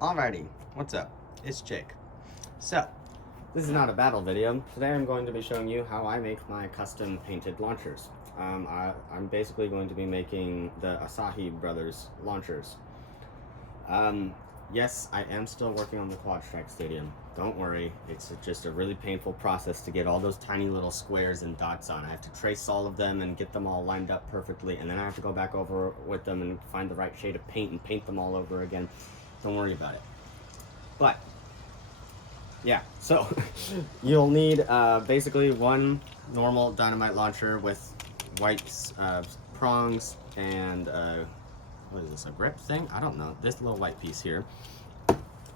Alrighty, what's up? It's Jake. So, this is not a battle video. Today I'm going to be showing you how I make my custom painted launchers. I'm basically going to be making the Asahi Brothers launchers. Yes, I am still working on the Quadstrike Stadium. Don't worry, it's just a really painful process to get all those tiny little squares and dots on. I have to trace all of them and get them all lined up perfectly, and then I have to go back over with them and find the right shade of paint and paint them all over again. Don't worry about it. But, yeah, so you'll need basically one normal dynamite launcher with white prongs and what is this, a grip thing? I don't know, this little white piece here.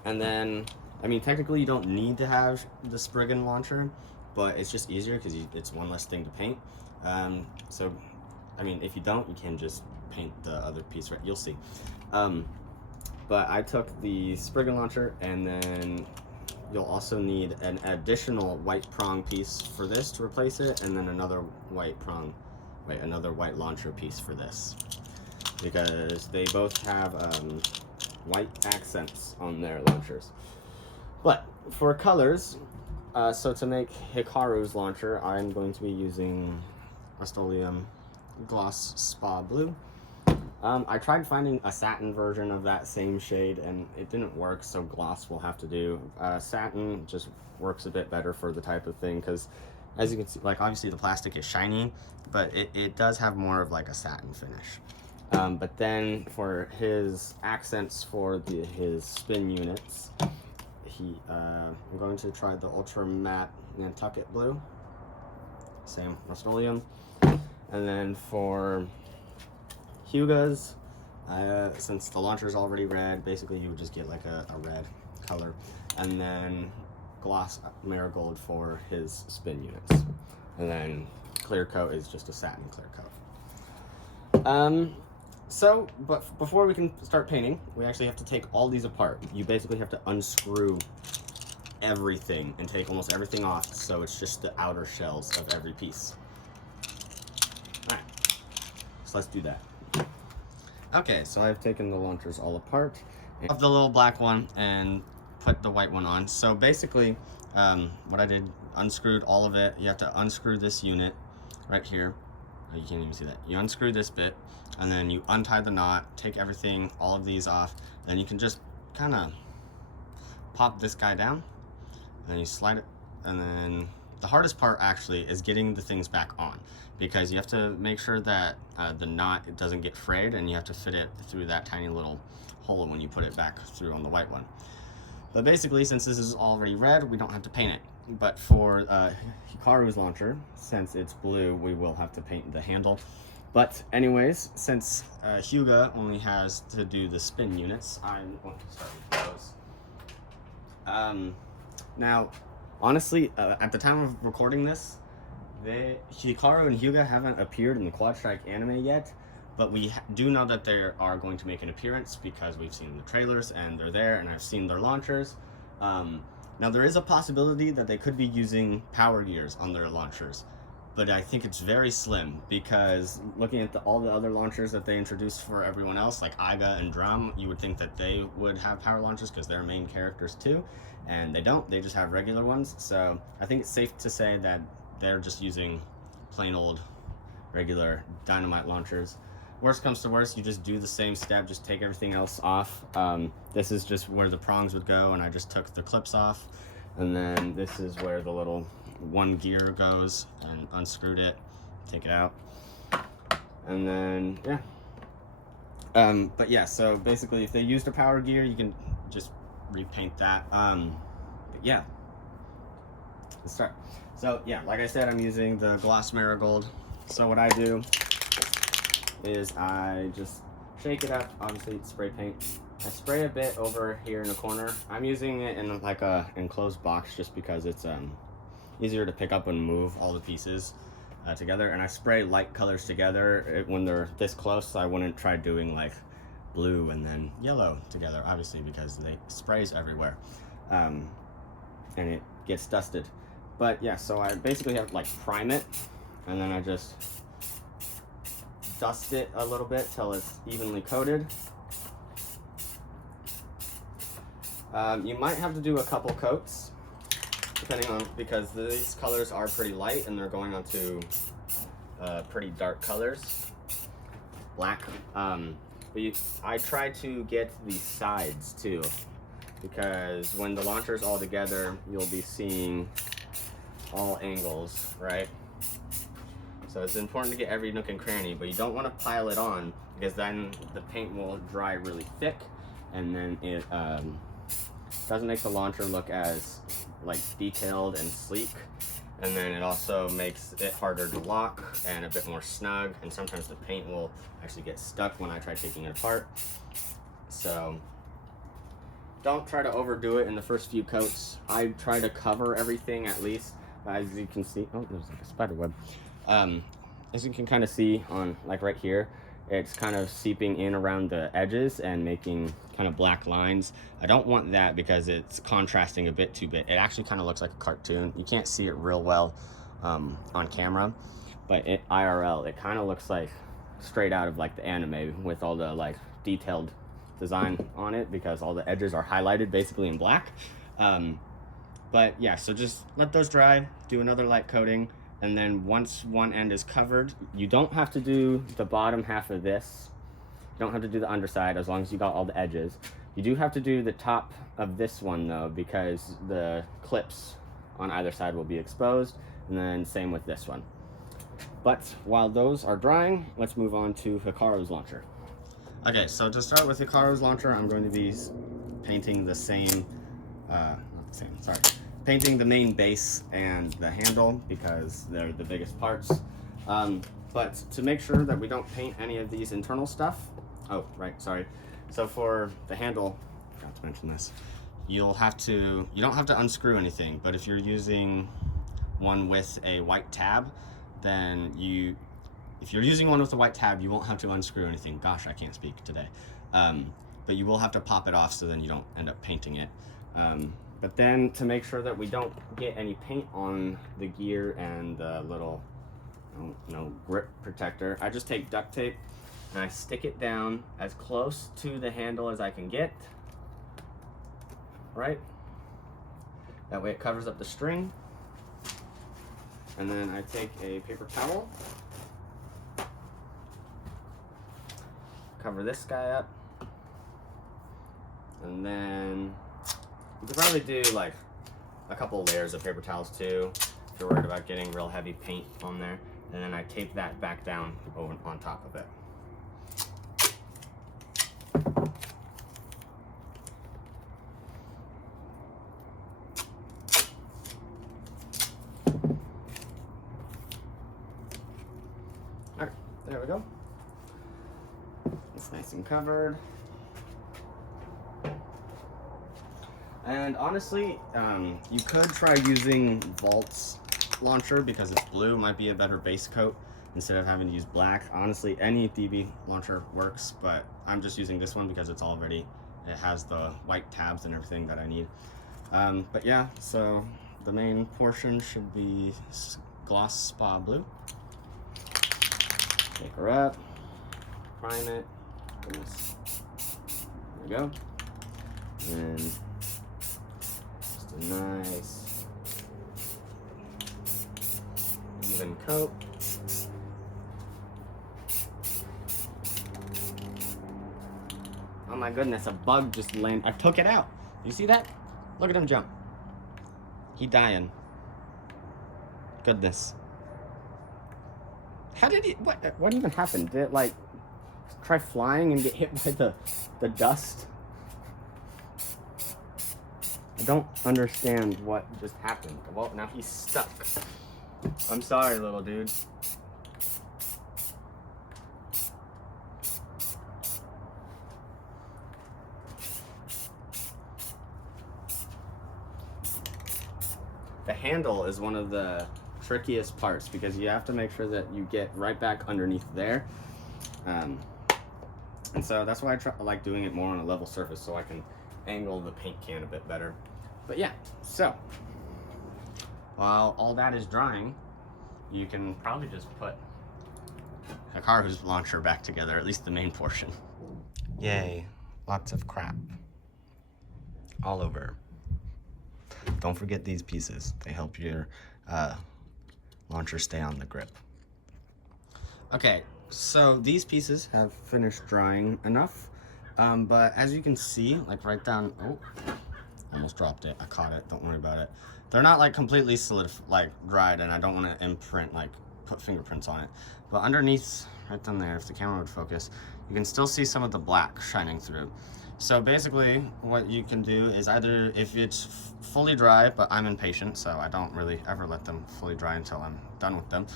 And then, I mean, technically you don't need to have the Spriggan launcher, but it's just easier because it's one less thing to paint. So, I mean, if you don't, you can just paint the other piece, right? You'll see. But I took the Spriggan launcher, and then you'll also need an additional white prong piece for this to replace it, and then another white launcher piece for this, because they both have white accents on their launchers. But for colors, so to make Hikaru's launcher, I'm going to be using Rust-Oleum Gloss Spa Blue. I tried finding a satin version of that same shade and it didn't work, so gloss will have to do. Satin just works a bit better for the type of thing, because as you can see, like, obviously the plastic is shiny, but it does have more of like a satin finish. But then for his accents for his spin units, I'm going to try the Ultra Matte Nantucket Blue, same Rust-Oleum. And then for Hyuga's, since the launcher is already red, basically you would just get like a red color, and then Gloss Marigold for his spin units, and then clear coat is just a satin clear coat. So, but before we can start painting, we actually have to take all these apart. You basically have to unscrew everything and take almost everything off, so it's just the outer shells of every piece. All right, so let's do that. Okay, so I've taken the launchers all apart of the little black one and put the white one on. So basically, what I did, unscrewed all of it. You have to unscrew this unit right here. Oh, you can't even see that. You unscrew this bit, and then you untie the knot, take everything, all of these off, then you can just kind of pop this guy down, and then you slide it, and then the hardest part actually is getting the things back on, because you have to make sure that the knot doesn't get frayed, and you have to fit it through that tiny little hole when you put it back through on the white one. But basically, since this is already red, we don't have to paint it. But for Hikaru's launcher, since it's blue, we will have to paint the handle. But anyways, since Hyuga only has to do the spin units, I'm going to start with those. Now, honestly, at the time of recording this, Hikaru and Hyuga haven't appeared in the Quadstrike anime yet, but we do know that they are going to make an appearance because we've seen the trailers and they're there, and I've seen their launchers. Now, there is a possibility that they could be using power gears on their launchers, but I think it's very slim, because looking at all the other launchers that they introduced for everyone else, like Aiga and Drum, you would think that they would have power launchers because they're main characters too, and they don't. They just have regular ones. So I think it's safe to say that they're just using plain old regular dynamite launchers. Worst comes to worst, you just do the same step, just take everything else off. This is just where the prongs would go, and I just took the clips off. And then this is where the little one gear goes, and unscrewed it, take it out. And then, yeah. But yeah, so basically if they used a power gear, you can just repaint that. But yeah, let's start. So yeah, like I said, I'm using the Gloss Marigold. So what I do is I just shake it up. Obviously it's spray paint. I spray a bit over here in the corner. I'm using it in like a enclosed box just because it's easier to pick up and move all the pieces together. And I spray light colors together when they're this close. I wouldn't try doing like blue and then yellow together, obviously, because they sprays everywhere and it gets dusted. But yeah, so I basically have to like prime it, and then I just dust it a little bit till it's evenly coated. You might have to do a couple coats, depending on, because these colors are pretty light and they're going onto pretty dark colors, black. I try to get the sides too, because when the launcher's all together, you'll be seeing all angles, right? So it's important to get every nook and cranny, but you don't want to pile it on, because then the paint will dry really thick, and then it doesn't make the launcher look as like detailed and sleek, and then it also makes it harder to lock and a bit more snug, and sometimes the paint will actually get stuck when I try taking it apart. So don't try to overdo it in the first few coats. I try to cover everything at least. As you can see, oh, there's like a spider web. As you can kind of see on like right here, it's kind of seeping in around the edges and making kind of black lines. I don't want that because it's contrasting a bit too bit. It actually kind of looks like a cartoon. You can't see it real well on camera, but IRL, it kind of looks like straight out of like the anime with all the like detailed design on it, because all the edges are highlighted basically in black. But yeah, so just let those dry, do another light coating, and then once one end is covered, you don't have to do the bottom half of this. You don't have to do the underside as long as you got all the edges. You do have to do the top of this one though, because the clips on either side will be exposed, and then same with this one. But while those are drying, let's move on to Hikaru's launcher. Okay, so to start with Hikaru's launcher, I'm going to be painting the same, painting the main base and the handle because they're the biggest parts. But to make sure that we don't paint any of these internal stuff, oh, right, sorry. So for the handle, I forgot to mention this, you don't have to unscrew anything, but if you're using one with a white tab, then if you're using one with a white tab, you won't have to unscrew anything. Gosh, I can't speak today. But you will have to pop it off so then you don't end up painting it. But then to make sure that we don't get any paint on the gear and the little grip protector, I just take duct tape and I stick it down as close to the handle as I can get, right? That way it covers up the string. And then I take a paper towel, cover this guy up, and then you could probably do like a couple layers of paper towels too, if you're worried about getting real heavy paint on there. And then I tape that back down over on top of it. All right, there we go. It's nice and covered. And honestly, you could try using Vault's launcher because it's blue, might be a better base coat instead of having to use black. Honestly, any DB launcher works, but I'm just using this one because it has the white tabs and everything that I need. But yeah, so the main portion should be gloss spa blue. Take her up, prime it. Goodness. There we go. And just a nice even coat. Oh my goodness, a bug just landed. I took it out. You see that? Look at him jump. He dying. Goodness. How did he, what even happened? Did it like try flying and get hit by the dust? I don't understand what just happened. Well, now he's stuck. I'm sorry, little dude. The handle is one of the trickiest parts because you have to make sure that you get right back underneath there. And so that's why I like doing it more on a level surface so I can angle the paint can a bit better. But yeah, so while all that is drying, you can probably just put Hikaru's launcher back together, at least the main portion. Yay, lots of crap. all over. Don't forget these pieces. They help your launcher stay on the grip. Okay, so these pieces have finished drying enough, but as you can see, like right down, oh, almost dropped it. I caught it. Don't worry about it. They're not like completely like dried, and I don't want to imprint, like put fingerprints on it. But underneath, right down there, if the camera would focus, you can still see some of the black shining through. So basically, what you can do is either, if it's fully dry, but I'm impatient, so I don't really ever let them fully dry until I'm done with them.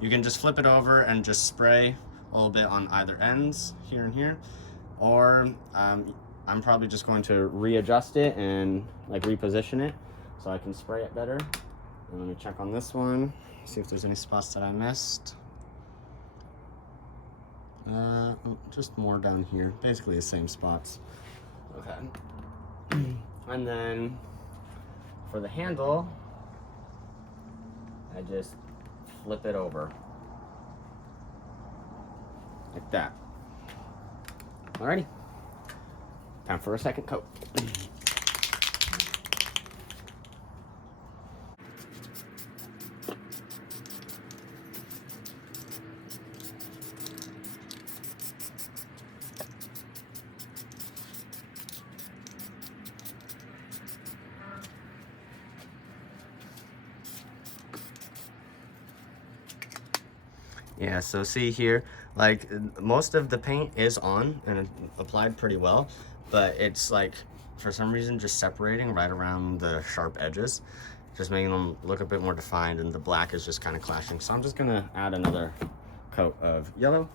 You can just flip it over and just spray a little bit on either ends, here and here, or I'm probably just going to readjust it and like reposition it so I can spray it better. And let me check on this one, see if there's any spots that I missed. Just more down here, basically the same spots. Okay. And then for the handle, I just flip it over like that. Alrighty, time for a second coat. Yeah, so see here, like most of the paint is on and applied pretty well, but it's like for some reason just separating right around the sharp edges, just making them look a bit more defined, and the black is just kind of clashing. So I'm just gonna add another coat of yellow,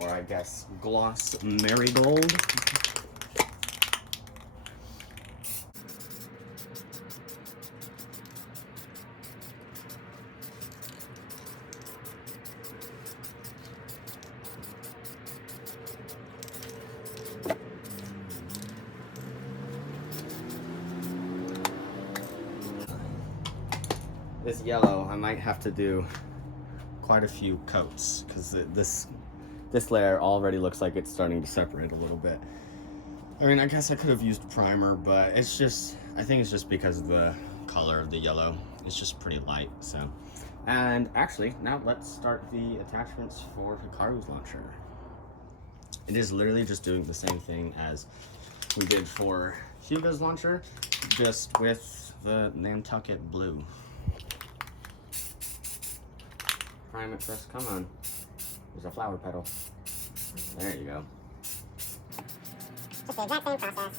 or I guess gloss marigold. This yellow, I might have to do quite a few coats because this layer already looks like it's starting to separate a little bit. I mean, I guess I could have used primer, but it's just, I think it's just because of the color of the yellow. It's just pretty light, so. And actually, now let's start the attachments for Hikaru's launcher. It is literally just doing the same thing as we did for Hyuga's launcher, just with the Nantucket blue. Prime it first, come on. There's a flower petal. There you go. Just the exact same process.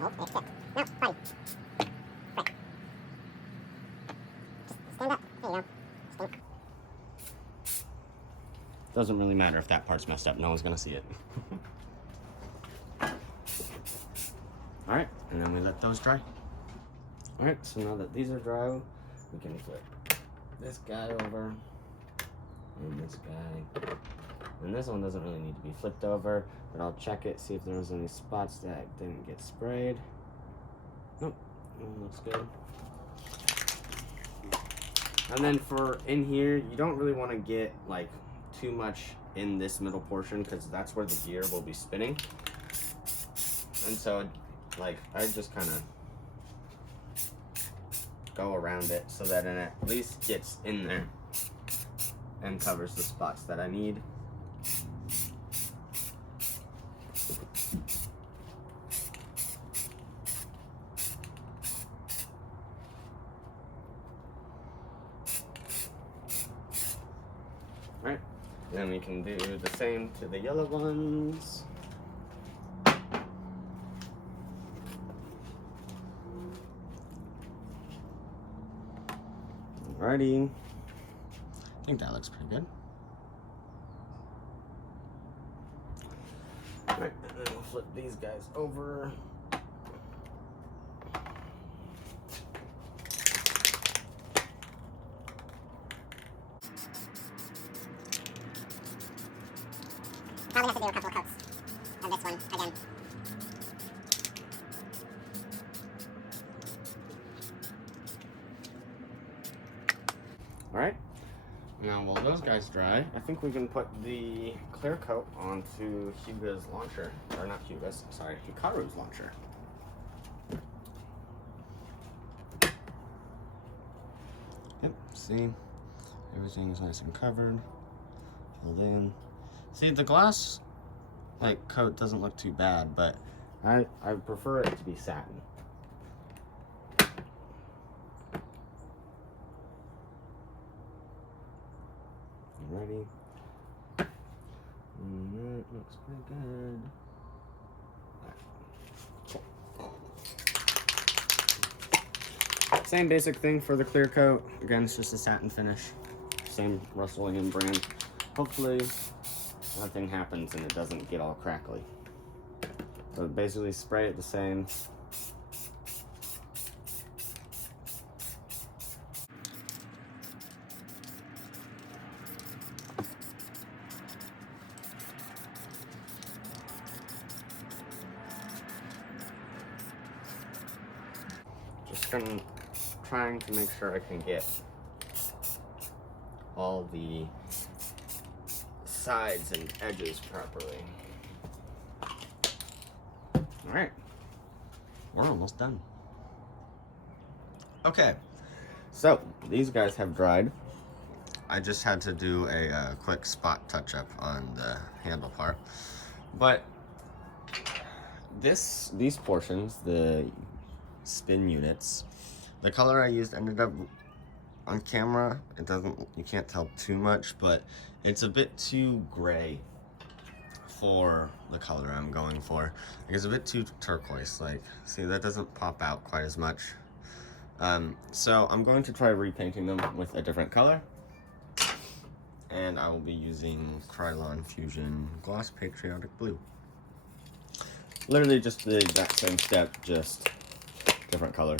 Oh, it's it. No, buddy. Right. Just stand up. There you go. Stand. Doesn't really matter if that part's messed up. No one's gonna see it. All right, and then we let those dry. All right, so now that these are dry, we can flip this guy over and this guy. And this one doesn't really need to be flipped over, but I'll check it, see if there's any spots that didn't get sprayed. Nope, looks good. And then for in here, you don't really want to get like too much in this middle portion because that's where the gear will be spinning. And so like I just kind of go around it so that it at least gets in there and covers the spots that I need. Alright, then we can do the same to the yellow ones. Alrighty. I think that looks pretty good. Alright, and then we'll flip these guys over. Probably have to do a couple of coats of this one again. All right. Now, while those guys dry, I think we can put the clear coat onto Hyuga's launcher. Or not Hyuga's, sorry, Hikaru's launcher. Yep, see? Everything's nice and covered, filled in. See, the glass coat doesn't look too bad, but I prefer it to be satin. Ready? That looks pretty good. Cool. Same basic thing for the clear coat. Again, it's just a satin finish. Same Rust-Oleum brand. Hopefully nothing happens and it doesn't get all crackly. So basically spray it the same. Trying to make sure I can get all the sides and edges properly. All right, we're almost done. Okay, so these guys have dried. I just had to do a quick spot touch up on the handle part, but these portions, the spin units, the color I used ended up on camera, you can't tell too much, but it's a bit too gray for the color I'm going for. It's a bit too turquoise, see, that doesn't pop out quite as much. So I'm going to try repainting them with a different color, and I will be using Krylon Fusion Gloss Patriotic Blue. Literally just the exact same step, just different color.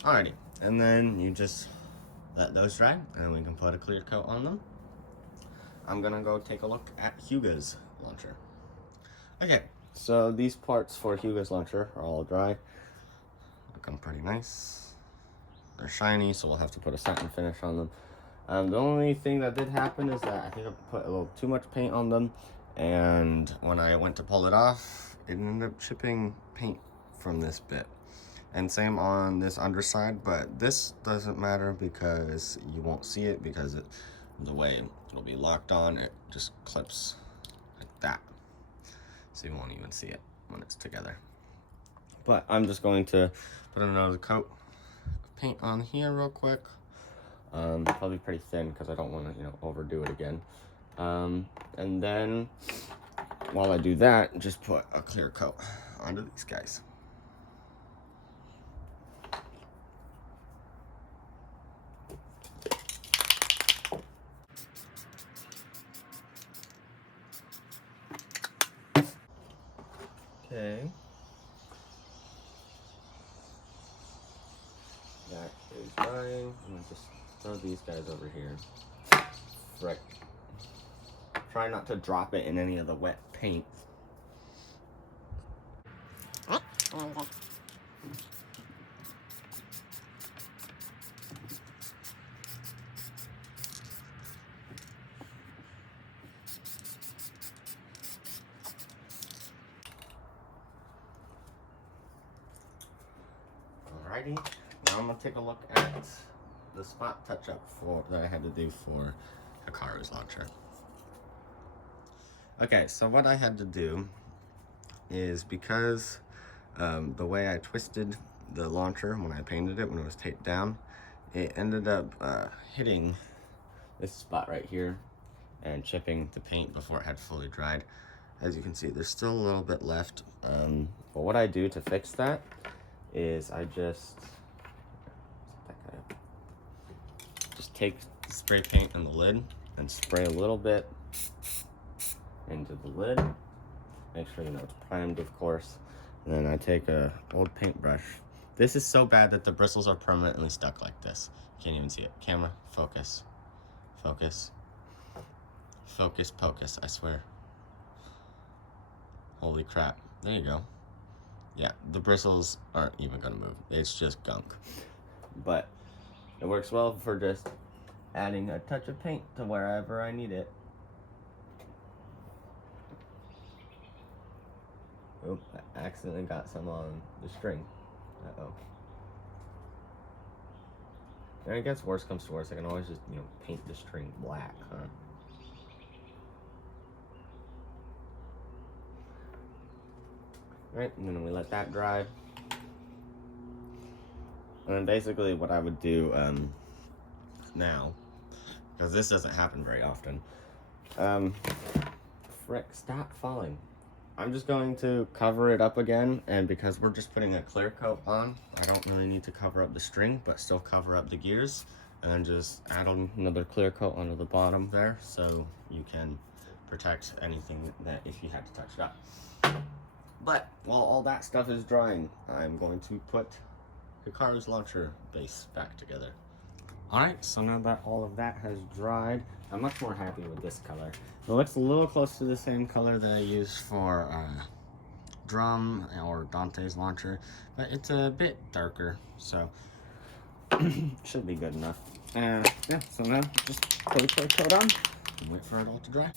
Alrighty, and then you just let those dry, and then we can put a clear coat on them. I'm gonna go take a look at Hyuga's launcher. Okay, so these parts for Hyuga's launcher are all dry. Looking pretty nice. They're shiny, so we'll have to put a satin finish on them. The only thing that did happen is that I think I put a little too much paint on them, and when I went to pull it off, it ended up chipping paint from this bit. And same on this underside, but this doesn't matter because you won't see it because the way it'll be locked on, it just clips like that. So you won't even see it when it's together. But I'm just going to put another coat of paint on here real quick. Probably pretty thin because I don't want to, overdo it again. And then while I do that, just put a clear coat onto these guys. Okay. That is drying. I'm gonna just throw these guys over here. Frick. Try not to drop it in any of the wet paint. Alrighty, now I'm gonna take a look at the spot touch-up that I had to do for Hikaru's launcher. Okay, so what I had to do is because the way I twisted the launcher when I painted it, when it was taped down, it ended up hitting this spot right here and chipping the paint before it had fully dried. As you can see, there's still a little bit left, but what I do to fix that is I just take the spray paint on the lid and spray a little bit into the lid. Make sure it's primed, of course. And then I take a old paintbrush This is so bad that the bristles are permanently stuck like this. Can't even see it. Camera, focus. Focus. Focus, pocus, I swear. Holy crap. There you go. Yeah, the bristles aren't even gonna move. It's just gunk. But it works well for just adding a touch of paint to wherever I need it. Oop, I accidentally got some on the string. Uh-oh. And I guess worst comes to worst, I can always just, paint the string black, huh? Right, and then we let that dry. And then basically what I would do now, because this doesn't happen very often, frick, stop falling. I'm just going to cover it up again, and because we're just putting a clear coat on, I don't really need to cover up the string, but still cover up the gears, and then just add another clear coat onto the bottom there, so you can protect anything that if you had to touch it up. But while all that stuff is drying, I'm going to put Hikaru's launcher base back together. Alright, so now that all of that has dried, I'm much more happy with this color. It looks a little close to the same color that I used for Drum or Dante's launcher, but it's a bit darker, so should be good enough. Yeah, so now just put a clear coat on and wait for it all to dry.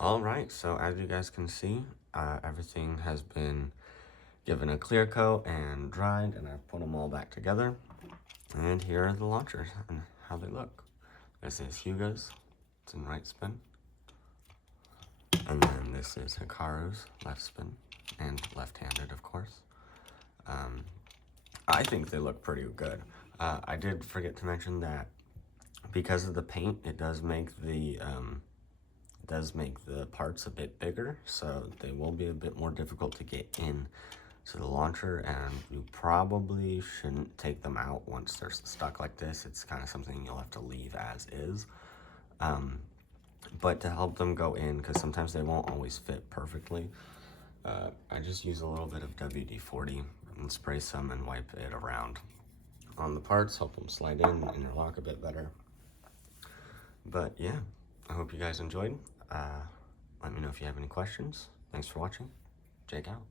Alright, so as you guys can see, everything has been given a clear coat and dried, and I've put them all back together. And here are the launchers and how they look. This is Hyuga's, it's in right spin. And then this is Hikaru's left spin, and left-handed, of course. I think they look pretty good. I did forget to mention that because of the paint, it does make the parts a bit bigger, so they will be a bit more difficult to get in to the launcher, and you probably shouldn't take them out once they're stuck like this. It's kind of something you'll have to leave as is. But to help them go in, because sometimes they won't always fit perfectly, I just use a little bit of WD-40 and spray some and wipe it around on the parts, help them slide in and interlock a bit better. But yeah, I hope you guys enjoyed. Let me know if you have any questions. Thanks for watching. Jake out.